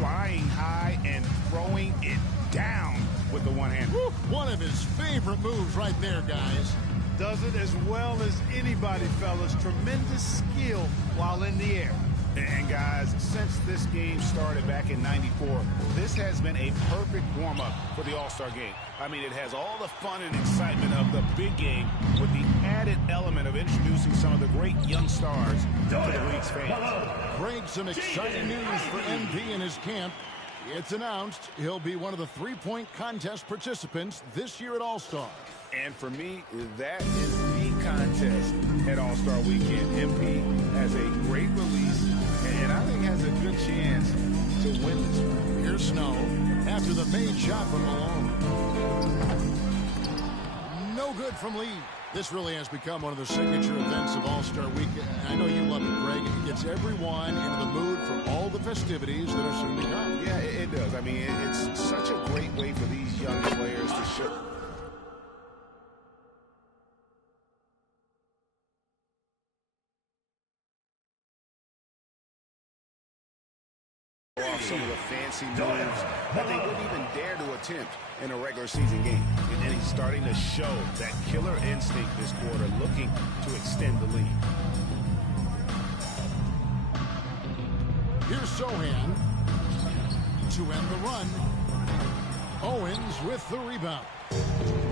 flying high and throwing it down with the one hand. One of his favorite moves right there, guys. Does it as well as anybody, fellas. Tremendous skill while in the air. And guys, since this game started back in '94, this has been a perfect warm-up for the All-Star game. I mean, it has all the fun and excitement of the big game with the added element of introducing some of the great young stars to the league's fans. Greg, some exciting news for MV and his camp. It's announced he'll be one of the three-point contest participants this year at All-Star. And for me, that is the contest at All-Star Weekend. MP has a great release, and I think has a good chance to win this one. Here's Snow after the made shot from Malone. No good from Lee. This really has become one of the signature events of All-Star Weekend. I know you love it, Greg. It gets everyone into the mood for all the festivities that are soon to come. Yeah, it does. I mean, it's such a great way for these young players to show off some of the fancy moves that they wouldn't even dare to attempt in a regular season game. And then he's starting to show that killer instinct this quarter, looking to extend the lead. Here's Sohan to end the run. Owens with the rebound.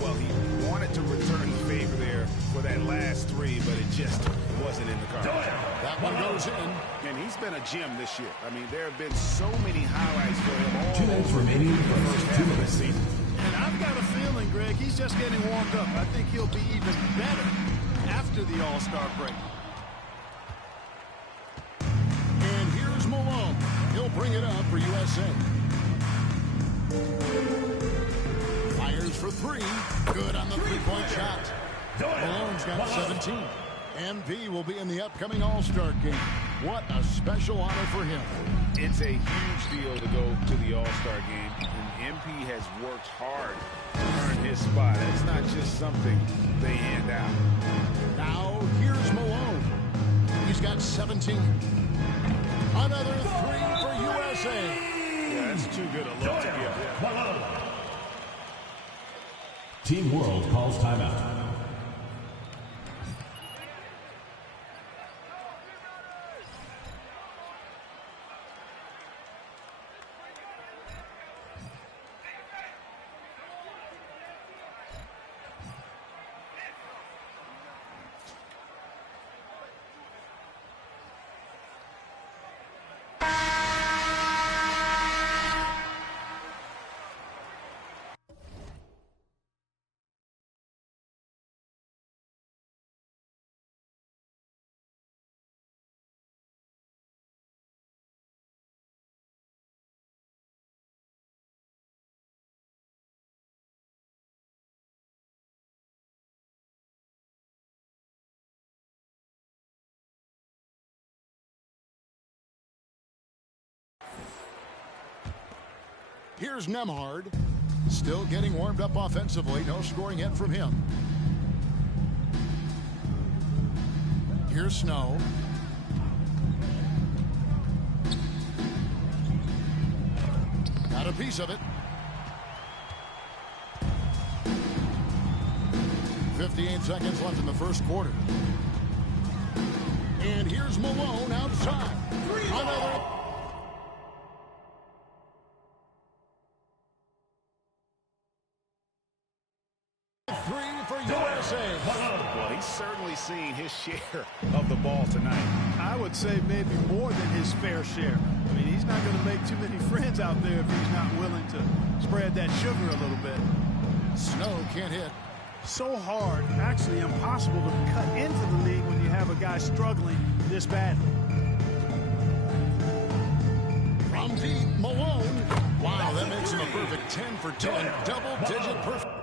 Well, he wanted to return the favor there for that last three, but it just wasn't in the cards. That one goes in. And he's been a gem this year. I mean, there have been so many highlights for him all 2 minutes remaining the first half of the season. And I've got a feeling, Greg, he's just getting warmed up. I think he'll be even better after the All-Star break. And here's Malone. He'll bring it up for USA. Fires for three. Good on the three-point shot. Malone's got 17. MV will be in the upcoming All-Star game. What a special honor for him. It's a huge deal to go to the All-Star game, and MP has worked hard to earn his spot. It's not just something they hand out. Now, here's Malone. He's got 17. Another three for USA. Yeah, that's too good a look to give him. Team World calls timeout. Here's Nembhard. Still getting warmed up offensively. No scoring yet from him. Here's Snow. Got a piece of it. 58 seconds left in the first quarter. And here's Malone outside. Another. Well, he's certainly seen his share of the ball tonight. I would say maybe more than his fair share. I mean, he's not going to make too many friends out there if he's not willing to spread that sugar a little bit. Snow can't hit. So hard, actually impossible to cut into the league when you have a guy struggling this badly. From Pete Malone. Wow, that makes him a perfect 10 for 10. Double-digit perfect.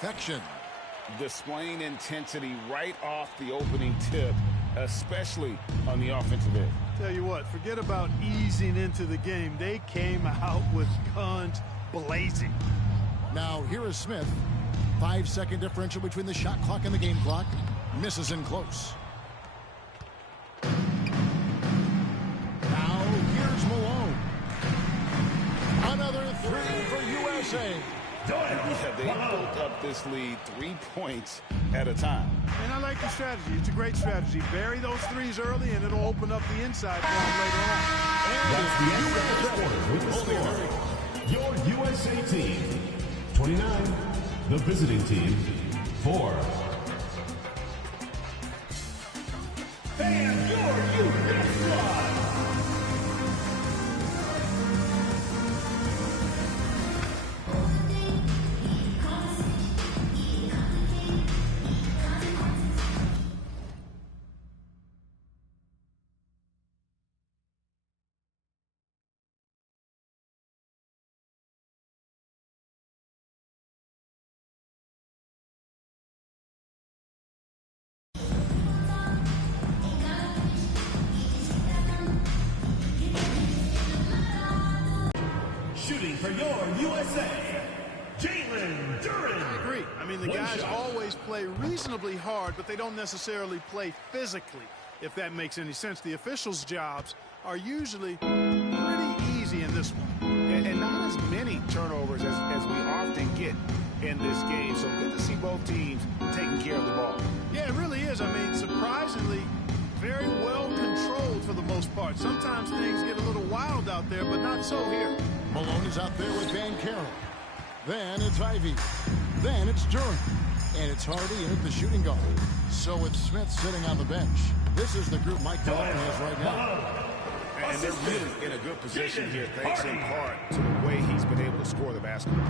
Perfection. Displaying intensity right off the opening tip, especially on the offensive end. Tell you what, forget about easing into the game. They came out with guns blazing. Now here is Smith. 5-second differential between the shot clock and the game clock. Misses in close. Now here's Malone. Another three for USA. Yeah, they built up this lead 3 points at a time. And I like the strategy. It's a great strategy. Bury those threes early, and it'll open up the inside for them later on. That's the end of the quarter with the score. Your USA team, 29. The visiting team, 4. And your U.S. squad. Shooting for your USA, Jalen Duren. I agree. I mean, the guys always play reasonably hard, but they don't necessarily play physically, if that makes any sense. The officials' jobs are usually pretty easy in this one. And not as many turnovers as we often get in this game. So good to see both teams taking care of the ball. Yeah, it really is. I mean, surprisingly, very well controlled for the most part. Sometimes things get a little wild out there, but not so here. Malone is out there with Van Carroll. Then it's Ivey. Then it's Duren. And it's Hardy in at the shooting guard. So it's Smith sitting on the bench. This is the group Mike Malone has right now. And they're really in a good position here, thanks in part to the way he's been able to score the basketball.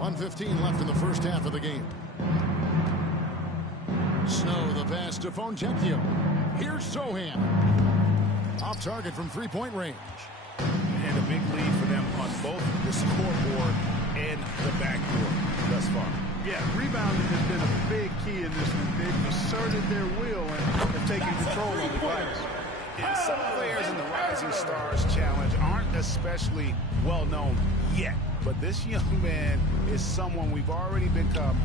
1:15 left in the first half of the game. Snow the pass to Fontecchio. Here's Sohan. Off target from three-point range. And a big lead for them on both the scoreboard and the backboard thus far. Yeah, rebounding has been a big key in this one. They've asserted their will and have taken control of the glass. And some players in the Rising Stars Challenge aren't especially well known yet. But this young man is someone we've already become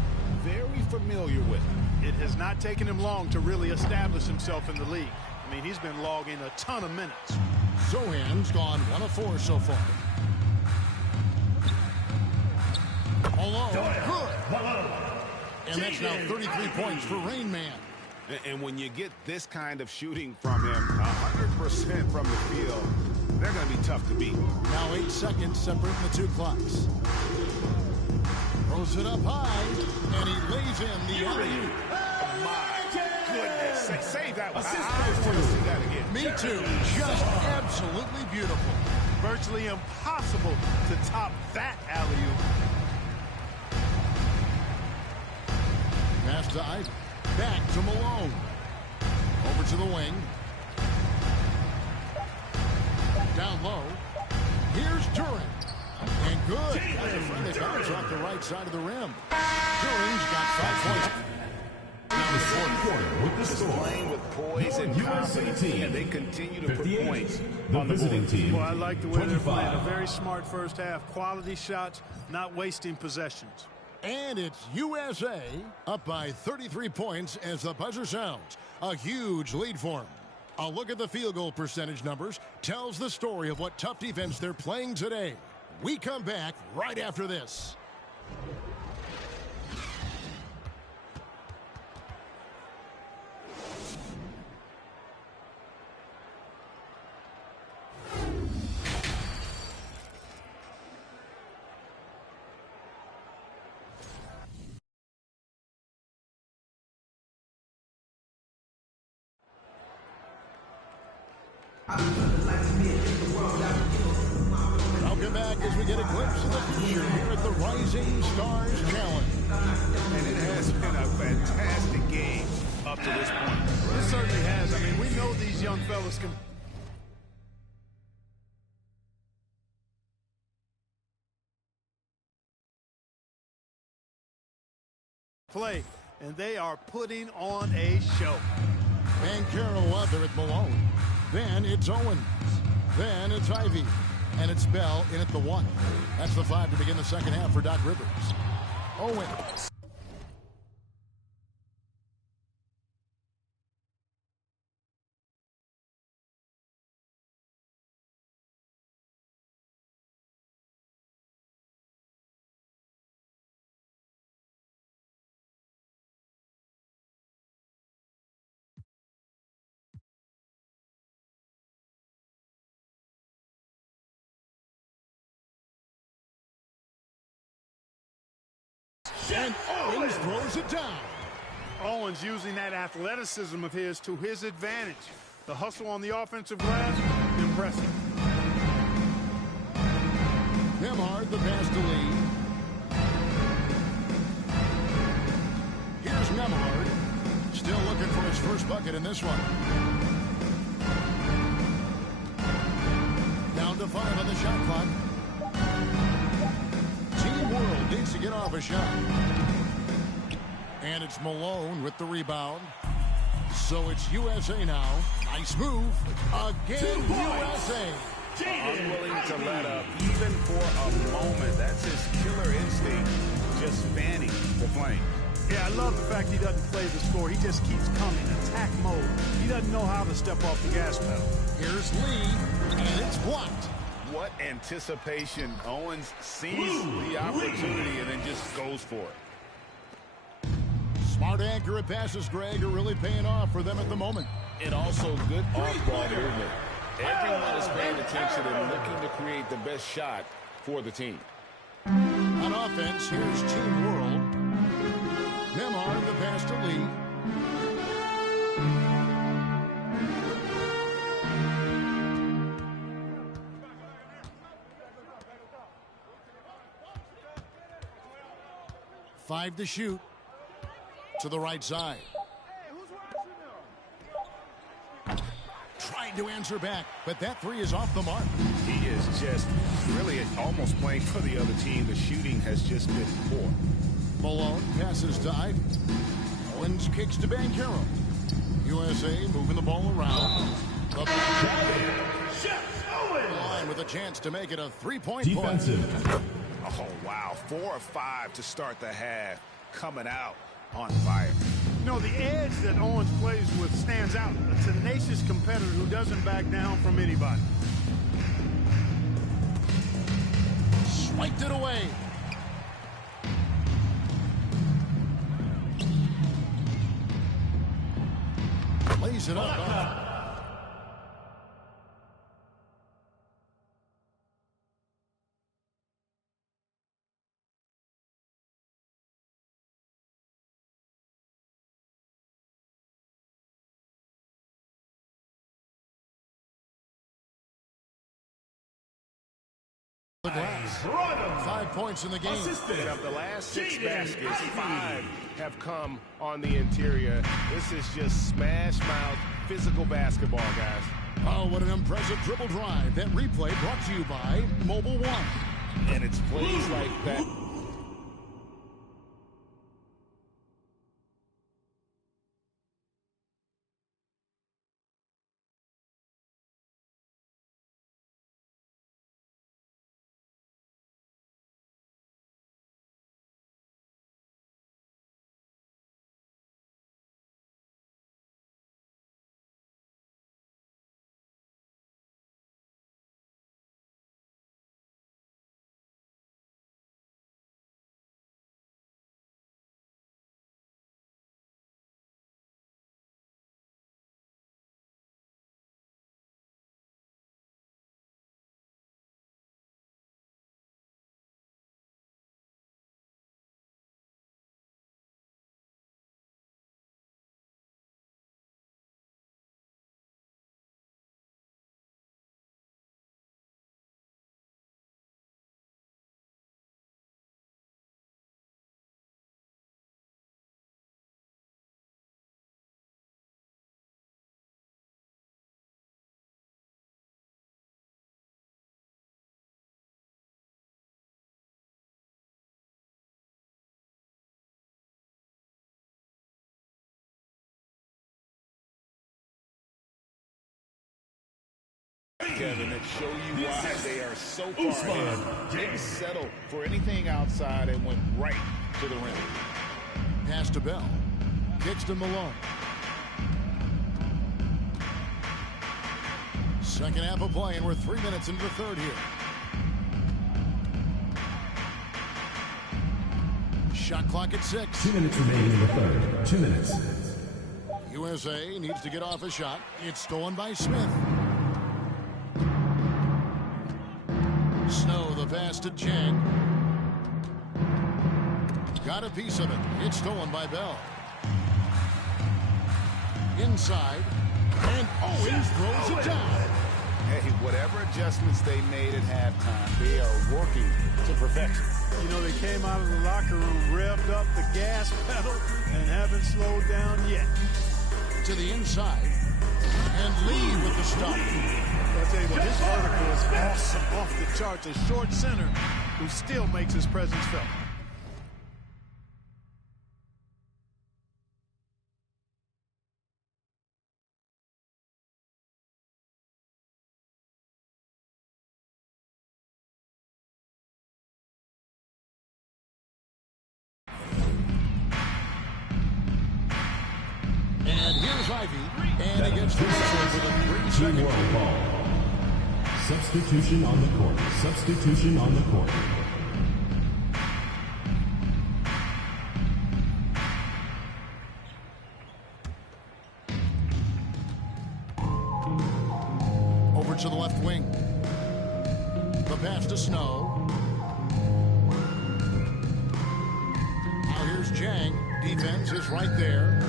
very familiar with. It has not taken him long to really establish himself in the league. I mean, he's been logging a ton of minutes. Sohan's gone 1 of 4 so far. Malone, good. And that's now 33 points for Rain Man. And when you get this kind of shooting from him, 100% from the field, they're going to be tough to beat. Now 8 seconds separating the two clocks. Throws it up high, and he lays in the alley. My goodness. Save that one. I want to see that again. Me too. Just absolutely beautiful. Virtually impossible to top that alley-oop. Pass to Ivey. Back to Malone. Over to the wing. Down low. Here's Duren. And good. It bounces off the right side of the rim. Duren's got 5 points. Now the fourth quarter with the score. Playing with poise and confidence, and they continue to put points The on the visiting board. team, Well, I like the way they're playing. 25. A very smart first half. Quality shots, not wasting possessions. And it's USA up by 33 points as the buzzer sounds. A huge lead for them. A look at the field goal percentage numbers tells the story of what tough defense they're playing today. We come back right after this. Welcome back as we get a glimpse of the future here at the Rising Stars Challenge. And it has been a fantastic game up to this point. It certainly has. I mean, we know these young fellas can play, and they are putting on a show. Banchero up there at Malone. Then it's Owens. Then it's Ivy. And it's Bell in at the 1. That's the 5 to begin the second half for Doc Rivers. Owens. And Owens throws it down. Owens using that athleticism of his to his advantage. The hustle on the offensive glass, impressive. Nembhard the pass to Lee. Here's Nembhard. Still looking for his first bucket in this one. Down to 5 on the shot clock. Team World needs to get off a shot. And it's Malone with the rebound. So it's USA now. Nice move. Again, USA. Unwilling to let up, even for a moment. That's his killer instinct, just fanning the flame. Yeah, I love the fact he doesn't play the score. He just keeps coming, attack mode. He doesn't know how to step off the gas pedal. Here's Lee, and it's blocked. What anticipation. Owens sees the opportunity and then just goes for it. Smart, accurate passes, Greg, are really paying off for them at the moment. And also good off-ball movement. Everyone is paying attention and looking to create the best shot for the team. On offense, here's Team World. Nembhard the pass to Lee. Five to shoot. To the right side. Trying to answer back, but that 3 is off the mark. He is just really almost playing for the other team. The shooting has just been poor. Malone passes to Ivy. Owens kicks to Banchero. USA moving the ball around. The line with a chance to make it a 3-point Defensive. play. Oh, wow. 4 or 5 to start the half. Coming out on fire. You know, the edge that Owens plays with stands out. A tenacious competitor who doesn't back down from anybody. Swiped it away. Lays it up. The glass. 5 points in the game. Of the last 6 baskets, 5 have come on the interior. This is just smash mouth physical basketball, guys. Oh, what an impressive dribble drive. That replay brought to you by Mobile One. And it's plays like that. Kevin, that show you why they are so far ahead. Didn't settle for anything outside and went right to the rim. Pass to Bell. Kicks to Malone. Second half of play, and we're 3 minutes into the third here. Shot clock at 6. 2 minutes remaining in the third. 2 minutes. USA needs to get off a shot. It's stolen by Smith. Snow, the pass to Chang. Got a piece of it. It's stolen by Bell. Inside. And Owens throws it down. Hey, whatever adjustments they made at halftime, they are working to perfection. You know, they came out of the locker room, revved up the gas pedal, and haven't slowed down yet. To the inside. And Lee with the stop. I'll tell you what, this article is awesome, off the charts. A short center who still makes his presence felt. And here's Ivy. And he gets the whistle with a 3-second Team ball. Substitution on the court. Substitution on the court. Over to the left wing. The pass to Snow. Now here's Chang. Defense is right there.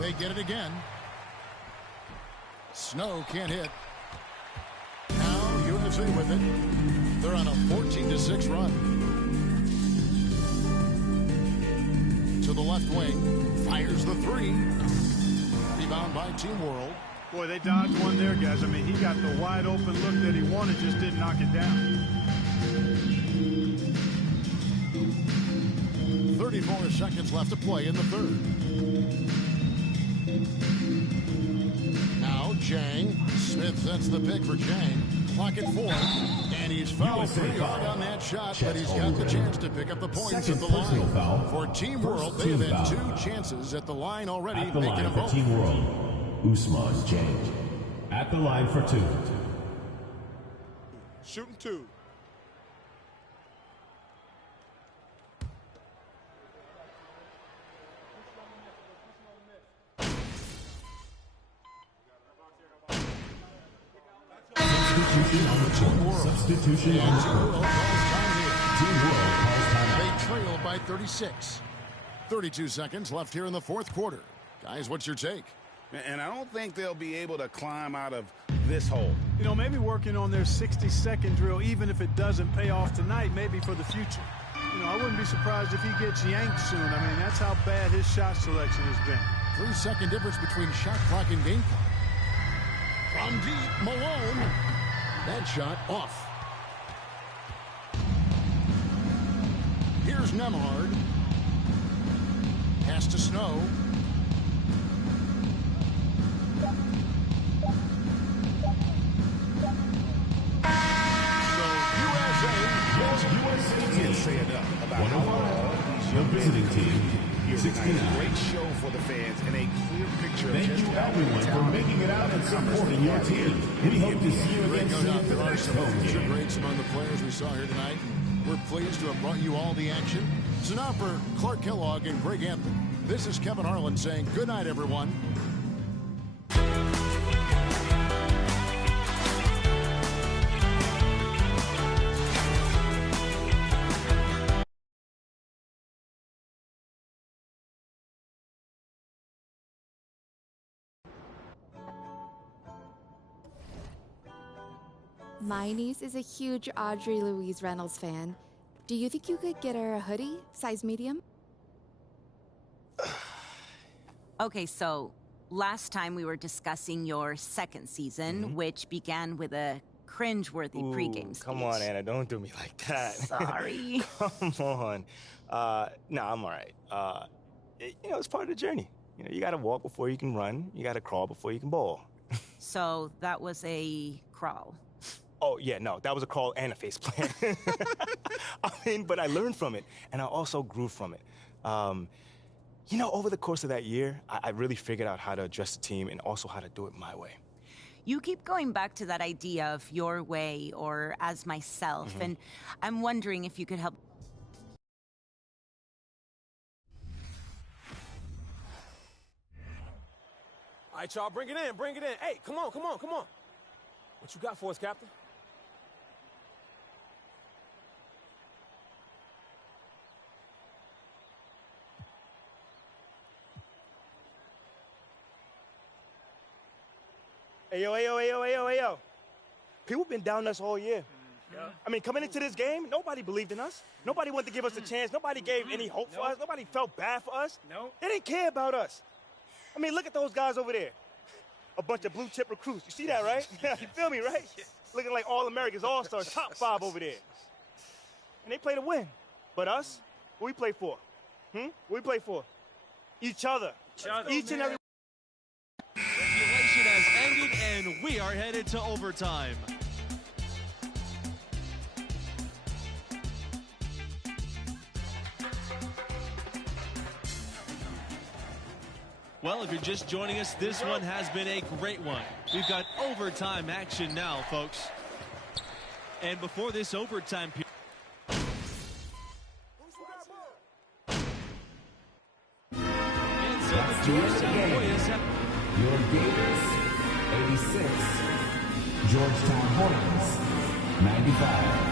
They get it again. Snow can't hit. Now USA with it. They're on a 14-6 run. To the left wing. Fires the 3. Rebound by Team World. Boy, they dodged one there, guys. I mean, he got the wide open look that he wanted, just didn't knock it down. 34 seconds left to play in the third. Now Chang. Smith sets the pick for Chang. Clock at 4. And he's fouled pretty hard on that shot, but he's got the chance to pick up the points at the line. For Team World, they have had 2 chances at the line already. At the line for Team World. Usman Chang. At the line for 2. Shooting 2. Substitution on the court. Substitution on the court. Team World calls timeout. They trail by 36. 32 seconds left here in the fourth quarter. Guys, what's your take? And I don't think they'll be able to climb out of this hole. You know, maybe working on their 60-second drill, even if it doesn't pay off tonight, maybe for the future. You know, I wouldn't be surprised if he gets yanked soon. I mean, that's how bad his shot selection has been. 3-second difference between shot clock and game clock. From deep, Malone. That shot off. Here's Nembhard. Pass to Snow. Can't say enough about how all these young visiting team. here tonight. Great show for the fans and a clear picture of Thank just you how everyone for making it out and supporting your team. We hope to see you again soon for There the are next some home future game. greats among the players we saw here tonight. We're pleased to have brought you all the action. So now for Clark Kellogg and Greg Anthony, this is Kevin Harlan saying good night, everyone. My niece is a huge Audrey Louise Reynolds fan. Do you think you could get her a hoodie, size medium? Okay, so last time we were discussing your second season, which began with a cringeworthy pregame speech. Come on, Anna, don't do me like that. Sorry. Come on. No, I'm all right. It's part of the journey. You know, you got to walk before you can run. You got to crawl before you can bowl. So that was a crawl. Oh, yeah, no, that was a crawl and a face plant. I mean, but I learned from it, and I also grew from it. You know, over the course of that year, I really figured out how to address the team and also how to do it my way. You keep going back to that idea of your way or as myself, and I'm wondering if you could help. All right, y'all, bring it in, bring it in. Hey, come on, come on, come on. What you got for us, Captain? Hey, yo. People been down us all year. I mean, coming into this game, nobody believed in us. Nobody wanted to give us a chance. Nobody gave any hope for us. Nobody felt bad for us. They didn't care about us. I mean, look at those guys over there. A bunch of blue-chip recruits. You see that, right? You feel me, right? Looking like All-Americans, All-Stars, top 5 over there. And they play to win. But us, what we play for? What we play for? Each other. Each and every... Regulation has ended, and we are headed to overtime. Well, if you're just joining us, this one has been a great one. We've got overtime action now, folks. And before this overtime period, and so the Georgetown Hoyas have... Your Gators, 86. Georgetown Hoyas, 95.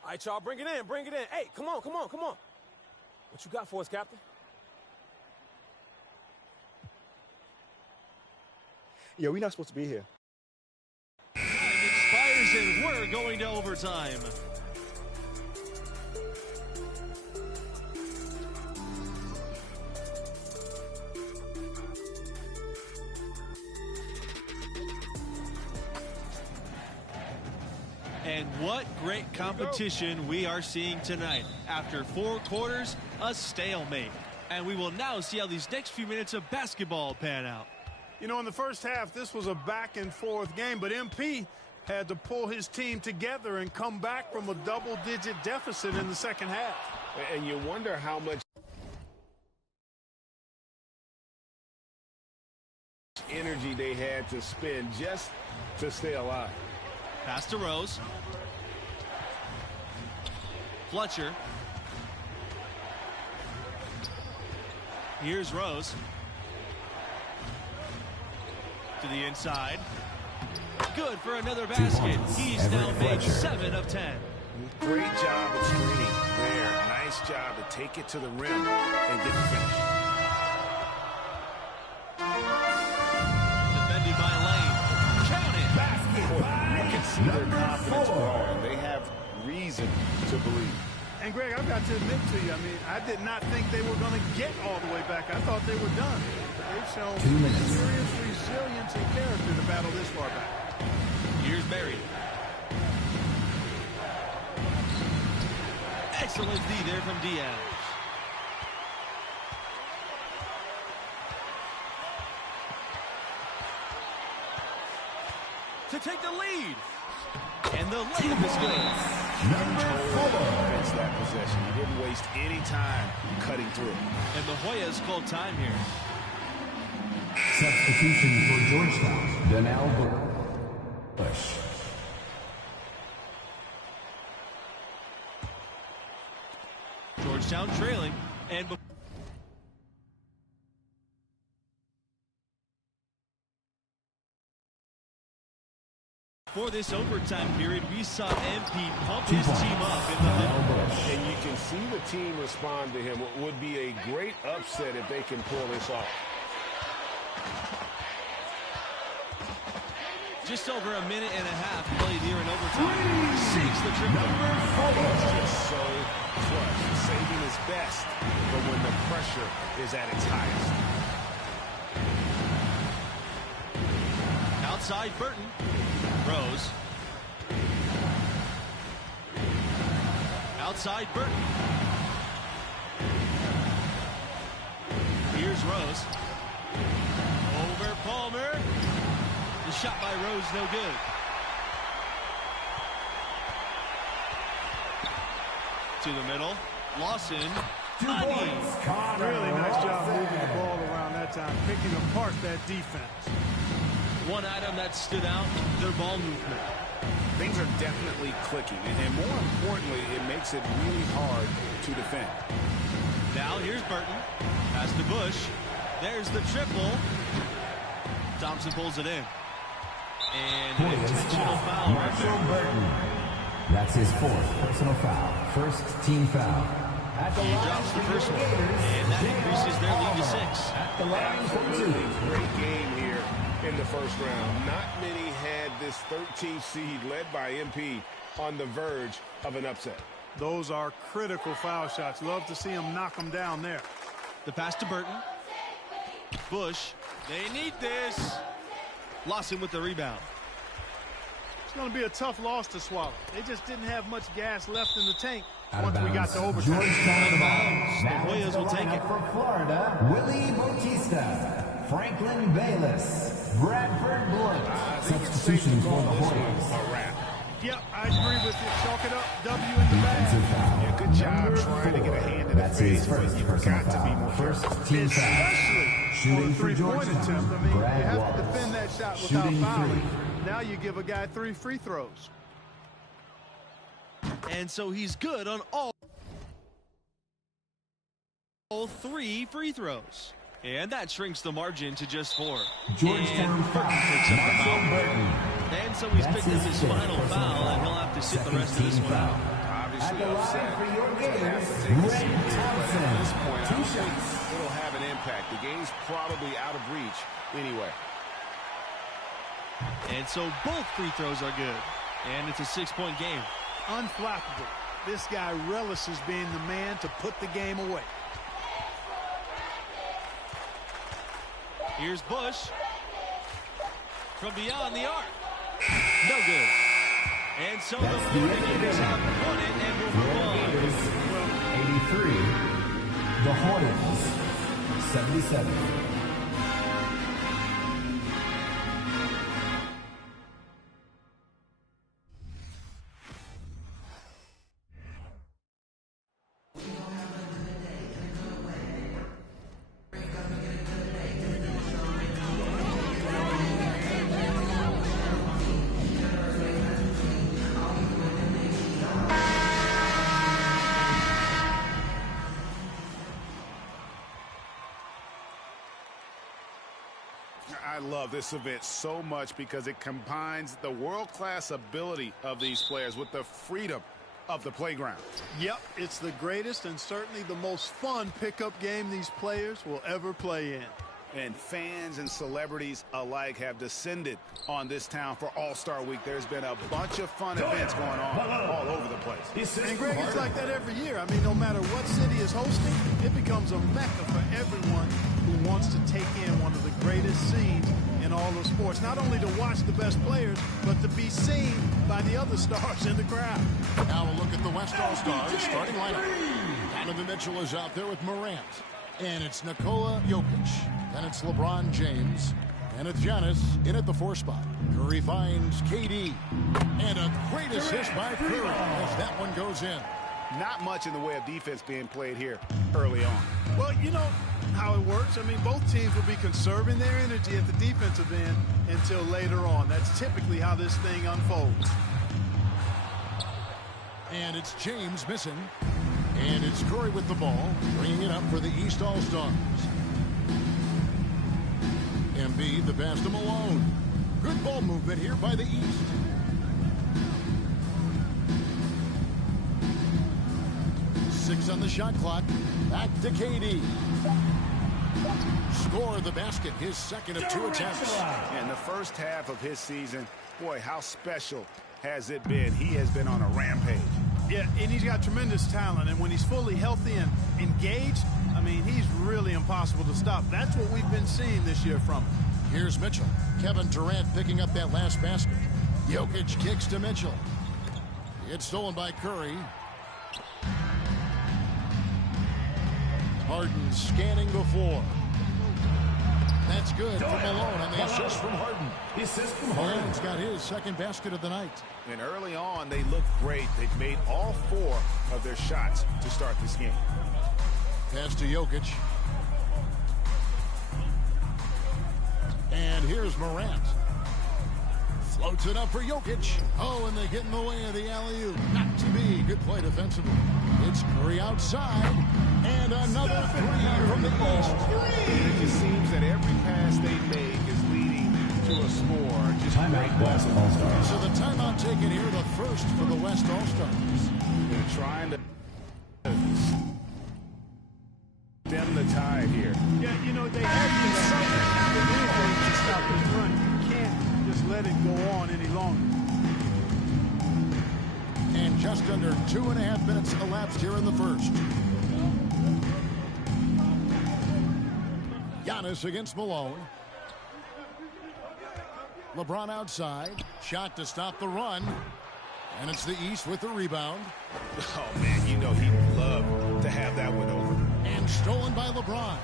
All right, y'all, bring it in, bring it in. Hey, come on, come on, come on. What you got for us, Captain? Yo, we're not supposed to be here. Time expires, and we're going to overtime. And what great competition we are seeing tonight. After 4 quarters, a stalemate. And we will now see how these next few minutes of basketball pan out. You know, in the first half, this was a back-and-forth game, but MP had to pull his team together and come back from a double-digit deficit in the second half. And you wonder how much energy they had to spend just to stay alive. Pass to Rose. Fletcher. Here's Rose. To the inside. Good for another basket. He's now made 7 of 10. Great job of screening there. Nice job to take it to the rim and get the finish. Defended by Lane. Count it. Basket by you can see their confidence growing. They have reason to believe. And, Greg, I've got to admit to you, I mean, I did not think they were going to get all the way back. I thought they were done. But they've shown serious resilience and character to battle this far back. Here's Barry. Excellent D there from Diaz. To take the lead. And the layup is good. Number 4. Defense that possession. He didn't waste any time cutting through. And the Hoyas called time here. Substitution for Georgetown, Donnell Bush. Georgetown trailing. And for this overtime period, we saw MP pump his team up in the middle. And you can see the team respond to him. It would be a great upset if they can pull this off. Just over a minute and a half played here in overtime. Seeks the triple. It's just so clutch, saving his best, but when the pressure is at its highest. Outside Burton. Rose. Outside Burton. Here's Rose. Over Palmer. The shot by Rose, no good. To the middle. Lawson. Really nice job moving the ball around that time, picking apart that defense. One item that stood out, their ball movement. Things are definitely clicking, and more importantly, it makes it really hard to defend. Now here's Burton. Pass to Bush. There's the triple. Thompson pulls it in. And an intentional foul. Marshall Burton. That's his 4th personal foul. First team foul. He drops the first one, and that increases their lead to 6. At the line for 2. Great game here in the first round. Not many had this 13th seed led by MP on the verge of an upset. Those are critical foul shots. Love to see him knock them down there. The pass to Burton. Bush. They need this. Lawson with the rebound. It's going to be a tough loss to swallow. They just didn't have much gas left in the tank Out once we got to overtime. The Hoyas will take it. For Florida, Willie Bautista. Franklin Bayless. Bradford Blunt. Substitution for the Hoyas. Yep, I agree with you. Chalk it up. W in the bag. Yeah, good job trying to get a hand in the face, but you got to be more First careful. team foul. Shooting for Three-point attempt. Georgetown. I mean, you Brad have to Wallace. defend that shot without Shooting fouling. 3. Now you give a guy 3 free throws. And so he's good on all 3 free throws. And that shrinks the margin to just 4. Georgetown foul. Marshall Burton. And so he's picked up his final foul, and he'll have to sit the rest of this one out. Obviously At the upset. line for your to have Gators, to take this Ray series, but at this point, I 2 don't think shots. it'll have an impact. The game's probably out of reach anyway. And so both free throws are good. And it's a 6-point game. Unflappable. This guy relishes being the man to put the game away. Here's Bush. From beyond the arc. No good. And so the Florida Gators have won it and will move on. Gators, 83. The Hornets, 77. I love this event so much because it combines the world-class ability of these players with the freedom of the playground. Yep, it's the greatest and certainly the most fun pickup game these players will ever play in. And fans and celebrities alike have descended on this town for All-Star Week. There's been a bunch of fun events going on all over the place. And Greg, it's like that every year. I mean, no matter what city is hosting, it becomes a mecca for everyone who wants to take in one of the greatest scenes in all of sports. Not only to watch the best players, but to be seen by the other stars in the crowd. Now a look at the West All-Stars starting lineup. Donovan Mitchell is out there with Morant. And it's Nikola Jokic. Then it's LeBron James. And it's Giannis in at the 4 spot. Curry finds KD. And a great assist by Curry as that one goes in. Not much in the way of defense being played here early on. Well, you know how it works. I mean, both teams will be conserving their energy at the defensive end until later on. That's typically how this thing unfolds. And it's James missing. And it's Curry with the ball, bringing it up for the East All-Stars. Embiid, the pass to Malone. Good ball movement here by the East. Six on the shot clock. Back to KD. Score the basket, his second of 2 attempts. In the first half of his season, boy, how special has it been? He has been on a rampage. Yeah, and he's got tremendous talent, and when he's fully healthy and engaged, I mean, he's really impossible to stop. That's what we've been seeing this year from him. Here's Mitchell. Kevin Durant picking up that last basket. Jokic kicks to Mitchell. It's stolen by Curry. Harden scanning the floor. That's good from Malone on the assist from Harden. Malone's got his second basket of the night. And early on, they look great. They've made all 4 of their shots to start this game. Pass to Jokic. And here's Morant. Floats it up for Jokic. Oh, and they get in the way of the alley-oop. Not to be. Good play defensively. It's Curry outside. And another 3 from the East. It just seems that every pass they make is leading to a score. Just timeout West All-Stars. So the timeout taken here, the first for the West All-Stars. They're trying to stem the tide here. Yeah, you know, they have been so to stop this run. You can't just let it go on any longer. And just under 2.5 minutes elapsed here in the first. Giannis against Malone. LeBron outside. Shot to stop the run. And it's the East with the rebound. Oh, man, you know he'd love to have that one over. And stolen by LeBron.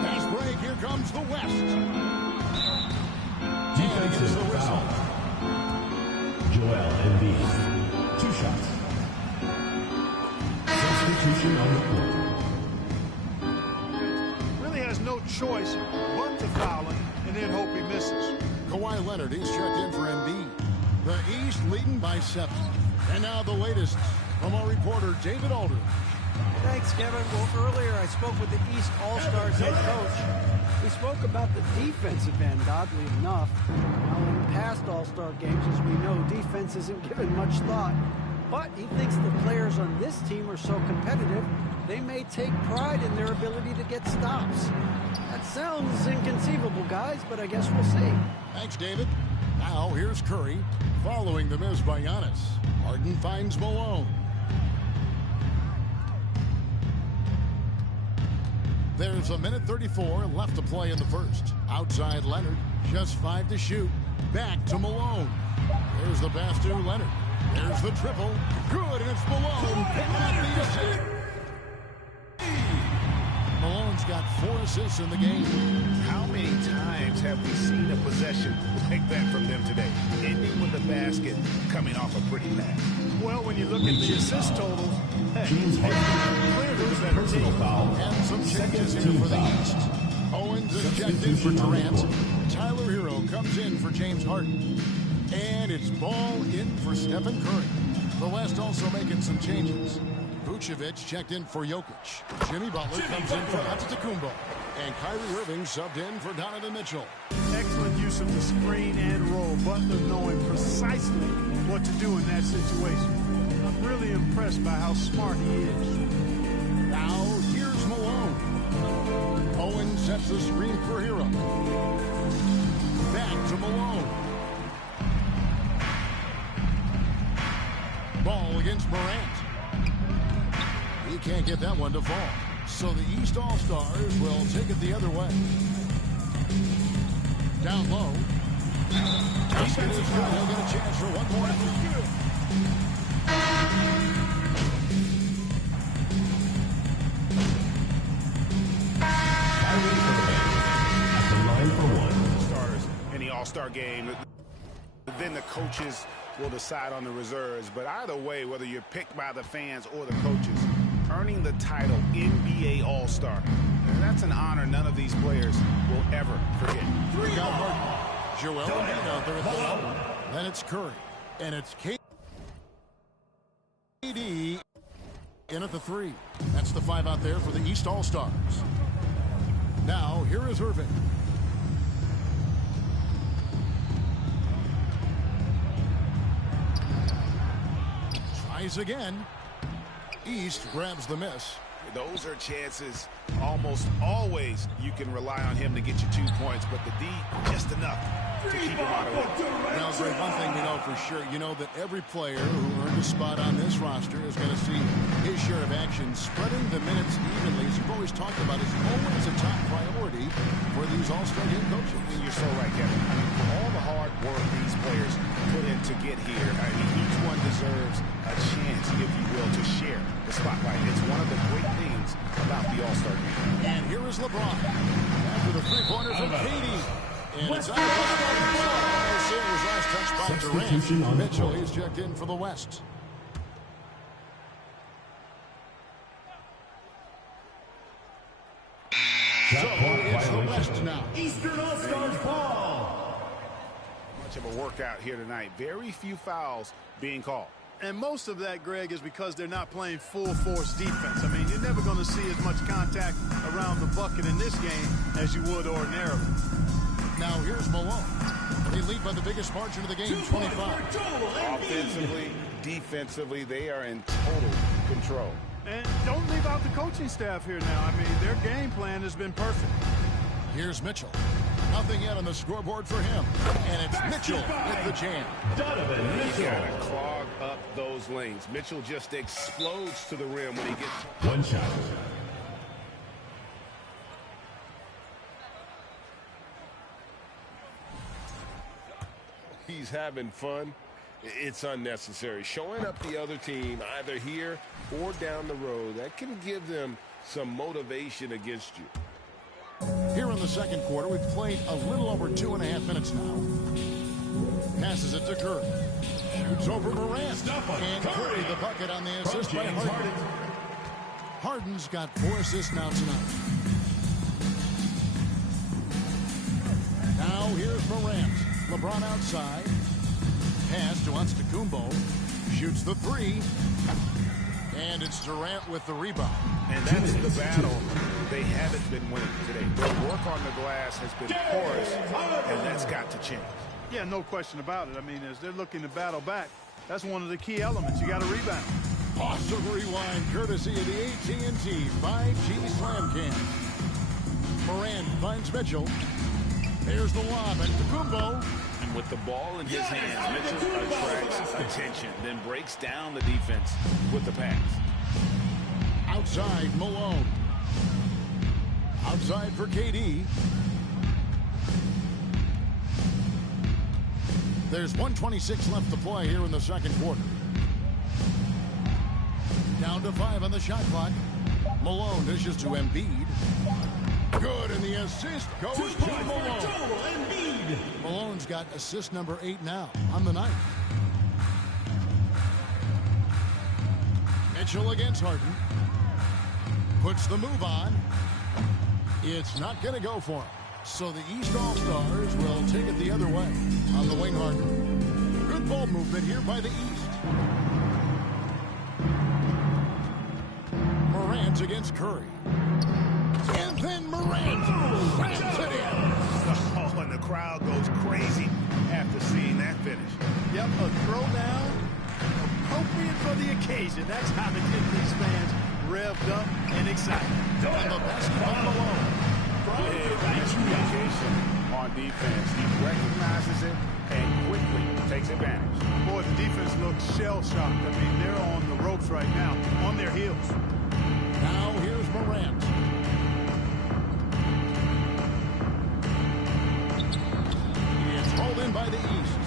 Pass break. Here comes the West. Defensive the whistle. Joel Embiid. 2 shots. Substitution on the court. Really has no choice but to foul him and then hope he misses. Kawhi Leonard, he's checked in for Embiid. The East leading by 7. And now the latest from our reporter, David Aldridge. Thanks, Kevin. Well, earlier I spoke with the East All-Stars head coach. We spoke about the defensive end, oddly enough. Now, in past All-Star games, as we know, defense isn't given much thought. But he thinks the players on this team are so competitive, they may take pride in their ability to get stops. That sounds inconceivable, guys, but I guess we'll see. Thanks, David. Now, here's Curry, following the miss by Giannis. Harden finds Malone. There's 1:34 left to play in the first. Outside Leonard, just 5 to shoot. Back to Malone. There's the pass to Leonard. There's the triple. Good, and it's Malone. Not the assist. Malone's got 4 assists in the game. How many times have we seen a possession like that from them today? Ending with a basket, coming off a pretty pass. Well, when you look at the assist totals, James Harden. clearly the better Personal team. foul. And some changes here for the East. Owens is checked in for Durant. Tyler Hero comes in for James Harden. And it's ball in for Stephen Curry. The West also making some changes. Vucevic checked in for Jokic. Jimmy Butler comes in for Antetokounmpo. And Kyrie Irving subbed in for Donovan Mitchell. Excellent use of the screen and roll. Butler knowing precisely what to do in that situation. I'm really impressed by how smart he is. Now, here's Malone. Owen sets the screen for Hero. Back to Malone. Ball against Morant. He can't get that one to fall. So the East All-Stars will take it the other way. Down low. Basket is good. He'll get a chance for one more. At the line for one. Starters in the All-Star game. Then the coaches will decide on the reserves. But either way, whether you're picked by the fans or the coaches, earning the title NBA All-Star, that's an honor none of these players will ever forget. We got Harden. Joel Embiid out there at the line. Then it's Curry. And it's KD in at the 3. That's the 5 out there for the East All-Stars. Now, here is Irving. Tries again. East grabs the miss. Those are chances almost always you can rely on him to get you 2 points, but the D, just enough. to keep him out of it. Now, Greg, one thing we know for sure, you know that every player who earned a spot on this roster is going to see his share of action. Spreading the minutes evenly, as you've always talked about, is always a top priority for these All-Star game coaches. And you're so right, Kevin. I mean, for all the hard work these players put in to get here, I mean, each one deserves a chance, if you will, to share the spotlight. It's one of the great things about the All-Star game. And here is LeBron after the three-pointer from KD. And it's out of bounds. Was last touched by Durant. Mitchell, he's checked in for the West. So it's the West now. Eastern All-Stars ball. Much of a workout here tonight. Very few fouls being called. And most of that, Greg, is because they're not playing full-force defense. I mean, you're never going to see as much contact around the bucket in this game as you would ordinarily. Now here's Malone. They lead by the biggest margin of the game, 25. Offensively, defensively, they are in total control. And don't leave out the coaching staff here now. I mean, their game plan has been perfect. Here's Mitchell. Nothing yet on the scoreboard for him. And it's Mitchell with the jam. Donovan Mitchell. You gotta clog up those lanes. Mitchell just explodes to the rim when he gets one shot. He's having fun. It's unnecessary. Showing up the other team either here or down the road, that can give them some motivation against you. Here in the second quarter, we've played a little over 2.5 minutes now. Passes it to Curry. Shoots over Morant. And Curry the bucket on the assist by Harden. Harden's got 4 assists now tonight. Now here's Morant. LeBron outside. Pass to Antetokounmpo. Shoots the 3. And it's Durant with the rebound. And that is the battle they haven't been winning today. Their work on the glass has been porous, and that's got to change. Yeah, no question about it. I mean, as they're looking to battle back, that's one of the key elements. You got to rebound. Awesome rewind, courtesy of the AT&T 5G Slam Cam. Morant finds Mitchell. There's the lob, and Antetokounmpo. And with the ball in his hands, Mitchell attracts attention, then breaks down the defense with the pass. Outside, Malone. Outside for KD. There's 1:26 left to play here in the second quarter. Down to 5 on the shot clock. Malone dishes to Embiid. Good, and the assist goes to Malone. Malone's got assist number 8 now on the night. Mitchell against Harden. Puts the move on. It's not going to go for him. So the East All-Stars will take it the other way on the wing. Harden. Good ball movement here by the East. Morant against Curry. And then Morant slams it in. Oh, and the crowd goes crazy after seeing that finish. Yep, a throwdown appropriate for the occasion. That's how to get these fans revved up and excited. And the basketball Malone. Nice communication on defense. He recognizes it and quickly takes advantage. Boy, the defense looks shell-shocked. I mean, they're on the ropes right now, on their heels. Now here's Morant. It's hauled in by the East.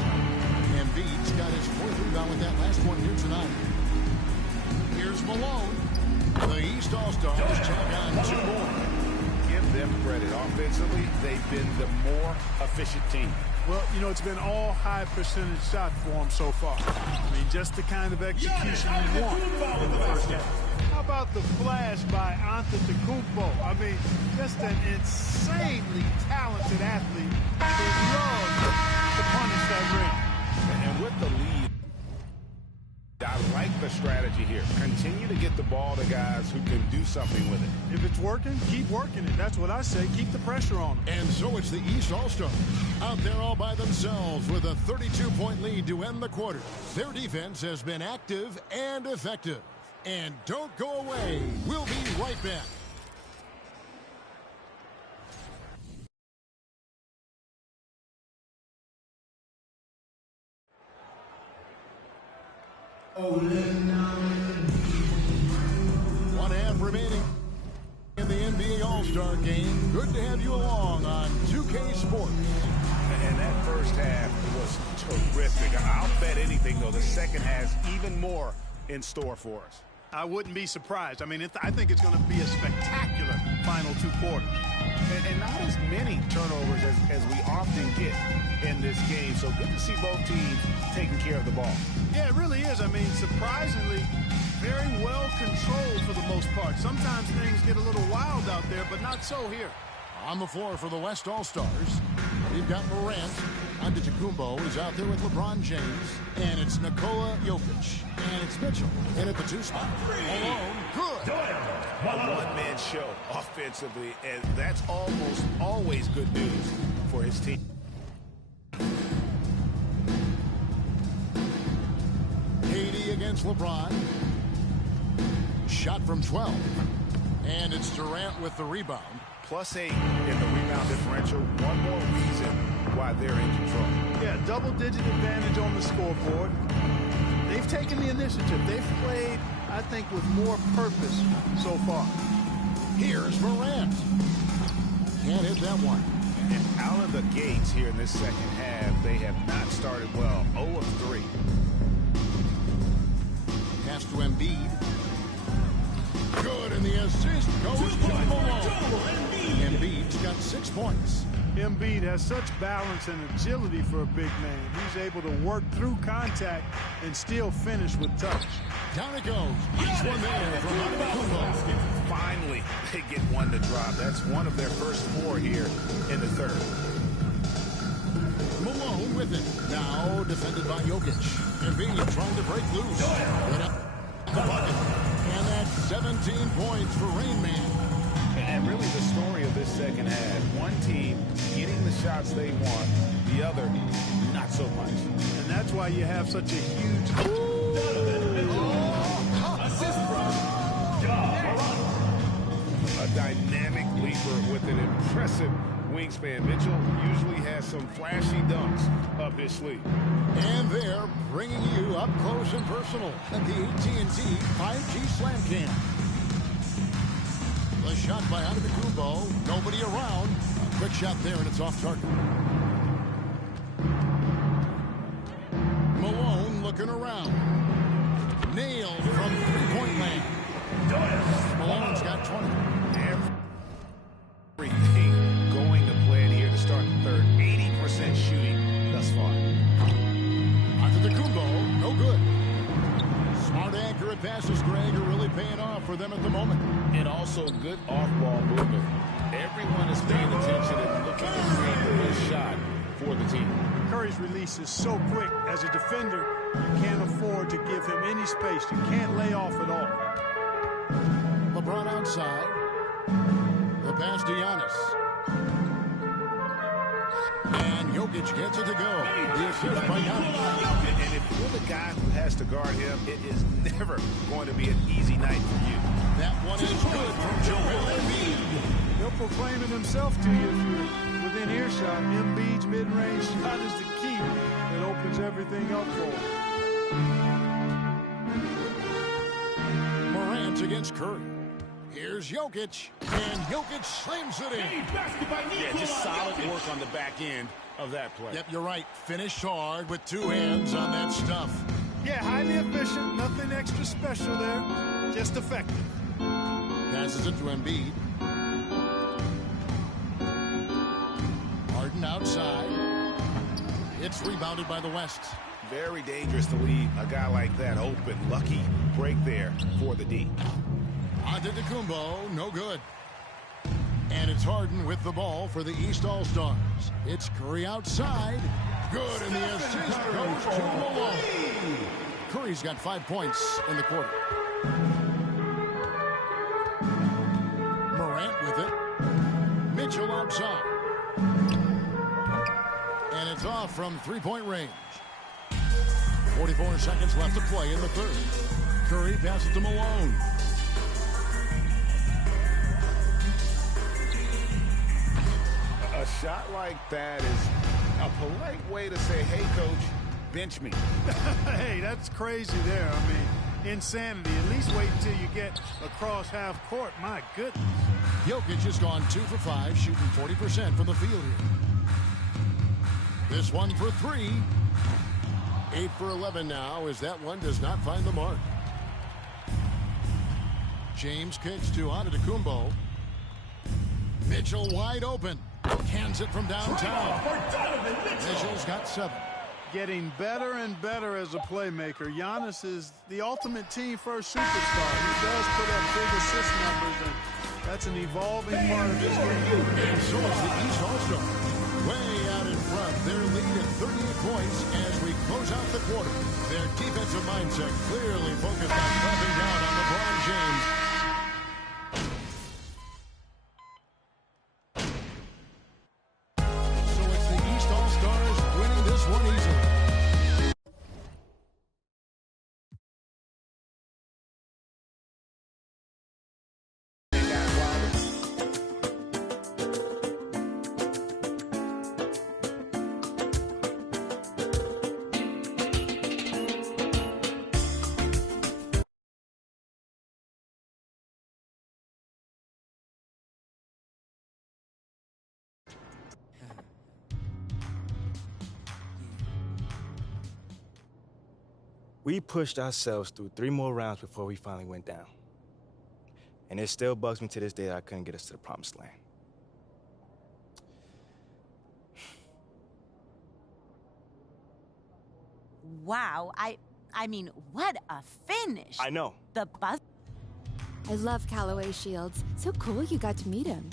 Embiid's got his 4th rebound with that last one here tonight. Here's Malone. The East All-Stars check on 2 more. Give them credit. Offensively, they've been the more efficient team. Well, you know, it's been all high percentage shot for them so far. I mean, just the kind of execution you want in the first half. How about the flash by Antetokounmpo? I mean, just an insanely talented athlete who loves to punish that rim. And with the lead, I like the strategy here. Continue to get the ball to guys who can do something with it. If it's working, keep working it. That's what I say. Keep the pressure on them. And so it's the East All-Stars out there all by themselves with a 32-point lead to end the quarter. Their defense has been active and effective. And don't go away. We'll be right back. 1 half remaining in the NBA All-Star Game. Good to have you along on 2K Sports. And that first half was terrific. I'll bet anything, though, the second has even more in store for us. I wouldn't be surprised. I mean, I think it's going to be a spectacular final 2 quarters. And not as many turnovers as we often get in this game. So good to see both teams taking care of the ball. Yeah, it really is. I mean, surprisingly, very well controlled for the most part. Sometimes things get a little wild out there, but not so here. On the floor for the West All-Stars, we've got Morant. Antetokounmpo is out there with LeBron James. And it's Nikola Jokic. And it's Mitchell in at the 2 spot. Alone, good. A one-man show offensively, and that's almost always good news for his team. KD against LeBron. Shot from 12. And it's Durant with the rebound. +8 in the rebound differential. One more reason why they're in control. Yeah, double-digit advantage on the scoreboard. They've taken the initiative. They've played, I think, with more purpose so far. Here's Morant. Can't hit that one. And out of the gates here in this second half, they have not started well. 0 of 3. Pass to Embiid. Good, and the assist goes to Malone. Embiid's got 6 points. Embiid has such balance and agility for a big man. He's able to work through contact and still finish with touch. Down it goes. Each one there from Antetokounmpo. Finally, they get one to drop. That's one of their first 4 here in the third. Malone with it. Now defended by Jokic. Embiid trying to break loose. Right up the bucket. And that's 17 points for Rain Man. And really the story of this second half, one team getting the shots they want, the other not so much. And that's why you have such a huge... Assist from a dynamic leaper with an impressive wingspan. Mitchell usually has some flashy dunks up his sleeve. And they're bringing you up close and personal at the AT&T 5G Slam Cam. The shot by Antetokounmpo. Nobody around. A quick shot there, and it's off target. Malone looking around. Nailed from three-point land. Malone's got 20. Everything going to plan here to start the third. 80% shooting thus far. Antetokounmpo, no good. Smart, accurate passes, Greg, are really paying off for them at the moment. And also good off-ball movement. Everyone is paying attention and looking to create the best shot for the team. Curry's release is so quick. As a defender, you can't afford to give him any space. You can't lay off at all. LeBron outside. The pass to Giannis. And Jokic gets it to go. The assist by Giannis. And if you're the guy who has to guard him, it is never going to be an easy night for you. That one is good from Joel Embiid. He'll proclaim it himself to you if you're within earshot. Embiid's mid-range shot is the key that opens everything up for him. Morant against Curry. Here's Jokic, and Jokic slams it in. Yeah, just solid work on the back end of that play. Yep, you're right. Finished hard with 2 hands on that stuff. Yeah, highly efficient. Nothing extra special there. Just effective. Passes it to Embiid. Harden outside. It's rebounded by the West. Very dangerous to leave a guy like that open. Lucky break there for the D. Antetokounmpo, no good. And it's Harden with the ball for the East All-Stars. It's Curry outside. Good, and the assist goes to Malone. Curry's got 5 points in the quarter. Morant with it. Mitchell outside. And it's off from three-point range. 44 seconds left to play in the third. Curry passes to Malone. A shot like that is a polite way to say, hey, coach, bench me. Hey, that's crazy there. I mean, insanity. At least wait until you get across half court. My goodness. Jokic has gone 2 for 5, shooting 40% from the field here. This one for 3. 8 for 11 now as that one does not find the mark. James kicks to Antetokounmpo. Mitchell wide open. Hands it from downtown. Mitchell's got 7. Getting better and better as a playmaker. Giannis is the ultimate team-first superstar. He does put up big assist numbers, and that's an evolving part of his game. And so is the East All-Star. Way out in front. Their lead at 38 points as we close out the quarter. Their defensive mindset clearly focused on clamping down on LeBron James. So it's the East All-Stars winning this one easily. We pushed ourselves through 3 more rounds before we finally went down. And it still bugs me to this day that I couldn't get us to the promised land. Wow, I mean, what a finish. I know. The buzz. I love Callaway Shields. So cool you got to meet him.